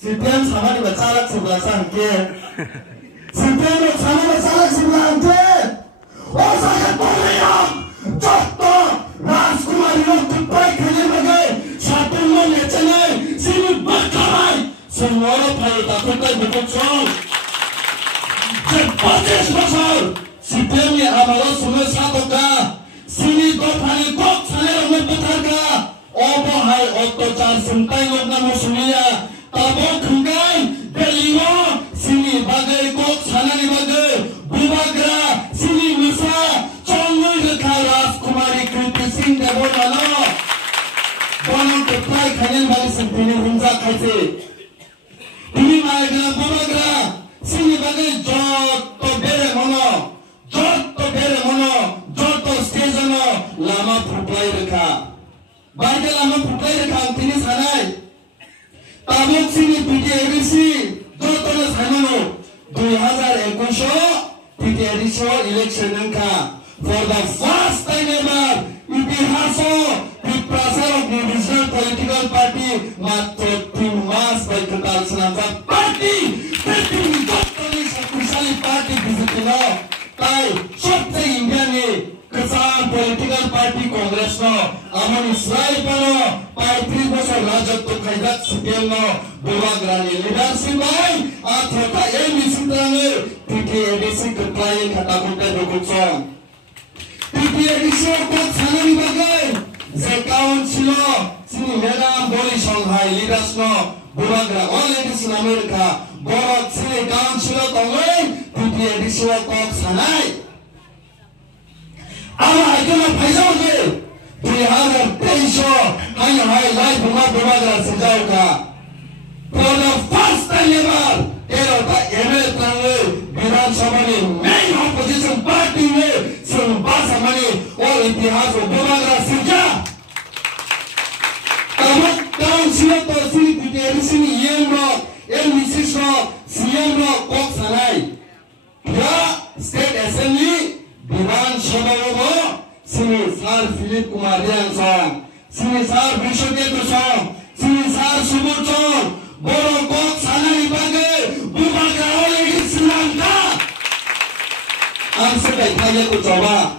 CPM sama di bacarak sebelah sangke. CPM sama bacarak sebelah ante. Oh saya toriak, contoh Rajkumari lo kupai kene bagai satu menyecenai sini berkarai semua lo pada takutai berkocok. Cepat besar CPM ni amalan semua satu kah sini kau paling kok saya membetar kah obo hai otocar sentai ngok namu semua tabok kengkai belingo sini bagai kok sana ni bagai bubagra sini misa chongoi lekau Rajkumari Kriti Singh debo nalo bono kepai kalian balik sempini hunza kaise ini maigna bubagra sini bagai joto bere mono joto stage no lama puplai rekha bagai lama puplai rekha antini sanai tabuk sini PTADC joto no sanano 2021 PTADC election nangka for the first time ever itihaso Piprasar of divisional political party matro 3 mas by total senamsa party party bisitino tai sotte India ni kisan political party congress no amon Israel pano party boso rajatto khaijak CPM no bubagrani leadership by athota misitrange PTADC kepai khata kunta dokutson PTADC ko sanani bagai je council sini medam boli songhai leaders no bubagra all ladies in America borok sini council tongoi PTADC ko sanai ama hakuna paisa ke 2023 hai live bubagra sejauh ka for the first time ever erota ML tangai Vidhan Sabha ni main opposition party में संभाषा मनी और इतिहास को बुबाग्रा सिंचा तब काउंसिल तो सिर्फ PTADC ni yang rock MD6 rock CM rock kok sanai ya state assembly Vidhan Sabha को sini sar Philip Kumar Riang song sini sar Vishwadev song sini sar Subur song boro kok sanai bagai bubagra oleh Islam ka Answer baik-baiknya ku coba